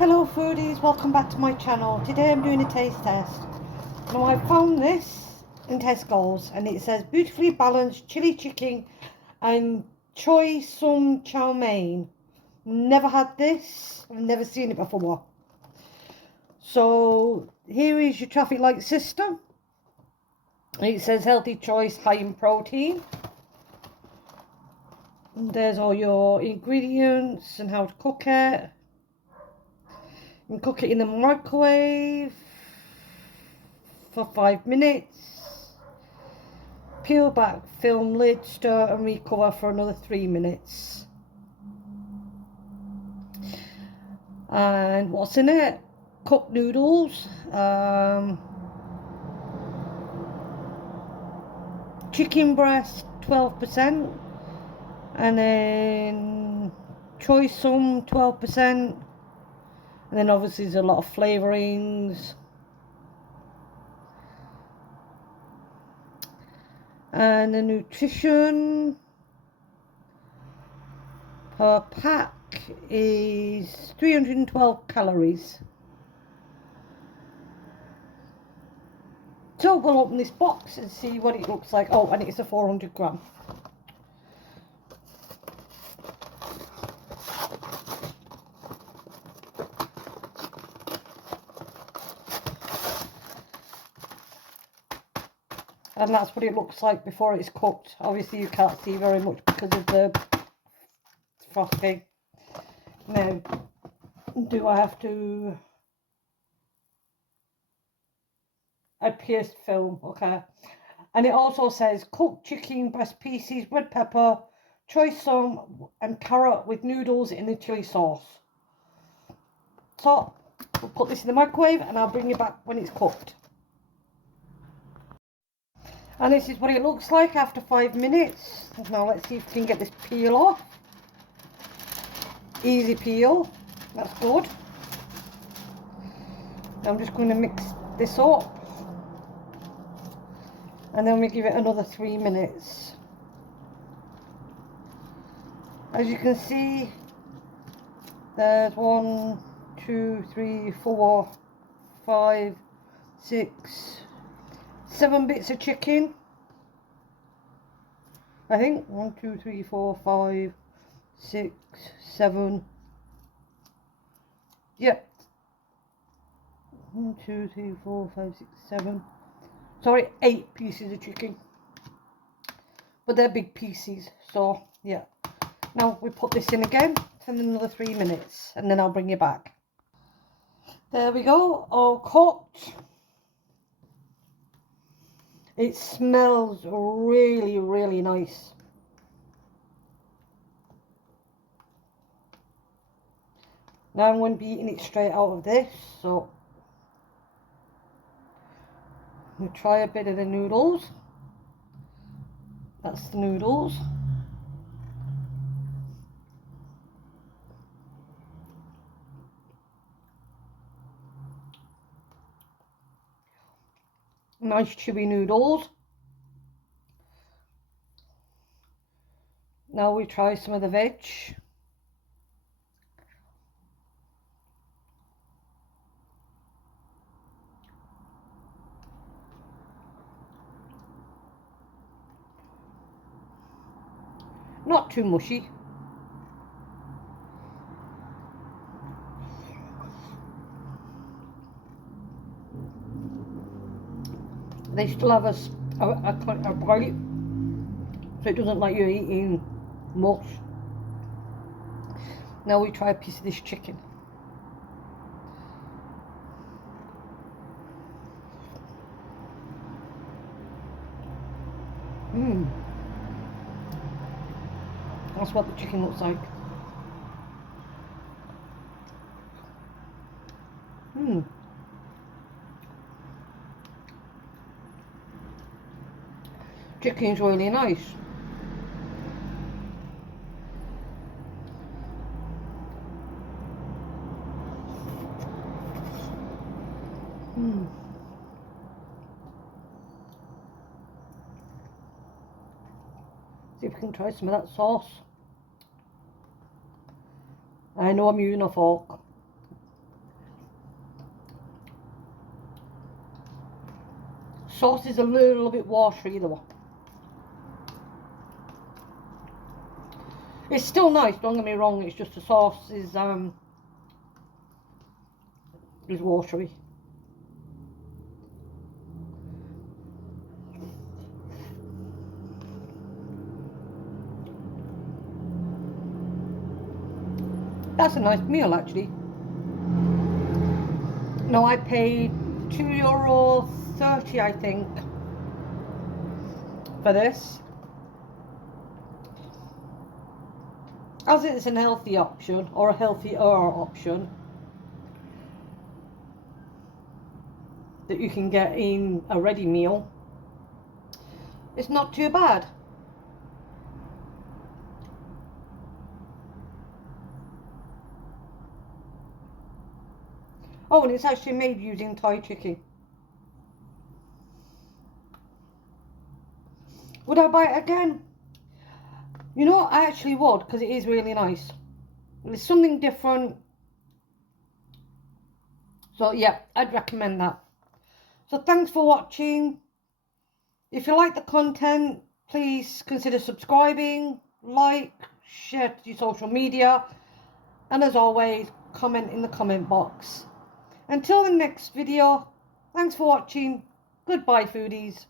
Hello foodies, welcome back to my channel. Today I'm doing a taste test. Now I found this in Tesco's and it says beautifully balanced chili chicken and Choi chow mein. Never had this, I've never seen it before. So here is your traffic light system. It says healthy choice, high in protein. And there's all your ingredients and how to cook it. You can cook it in the microwave for 5 minutes. Peel back, film lid, stir and recover for another 3 minutes. And what's in it? Cooked noodles, chicken breast 12%, and then choy sum 12%, and then obviously there's a lot of flavourings. And the nutrition per pack is 312 calories. So we'll open this box and see what it looks like. Oh, and it's a 400 gram. And that's what it looks like before it's cooked. Obviously you can't see very much because of the frosting. Now, do I have to add pierced film? Okay. And it also says cooked chicken breast pieces, red pepper, choy sum and carrot with noodles in the chili sauce. So we'll put this in the microwave and I'll bring you back when it's cooked. And this is what it looks like after 5 minutes. Now let's see if we can get this peel off. Easy peel, that's good. Now I'm just going to mix this up. And then we give it another 3 minutes. As you can see, there's 1, 2, 3, 4, 5, 6, 7 bits of chicken. I think 1, 2, 3, 4, 5, 6, 7. Yep. 1, 2, 3, 4, 5, 6, 7. Sorry, 8 pieces of chicken. But they're big pieces, so yeah. Now we put this in again for another 3 minutes and then I'll bring you back. There we go, all cooked. It smells really, really nice. Now I'm going to be eating it straight out of this, so we'll try a bit of the noodles. That's the noodles. Nice chewy noodles. Now we try some of the veg. Not too mushy. They still have a bite, so it doesn't like you're eating much. Now we try a piece of this chicken. That's what the chicken looks like. Chicken's really nice. See if we can try some of that sauce. I know I'm using a fork. sauce is a little bit watery though. It's still nice, don't get me wrong, it's just the sauce is watery. That's a nice meal actually. No, I paid €2.30 I think for this. As it's an healthy option, or a healthier option, that you can get in a ready meal, it's not too bad. Oh, and it's actually made using Thai chicken. Would I buy it again? You know, I actually would, because it is really nice. It's something different. So yeah, I'd recommend that. So thanks for watching. If you like the content, please consider subscribing, like, share to your social media, and as always, comment in the comment box. Until the next video, thanks for watching. Goodbye, foodies.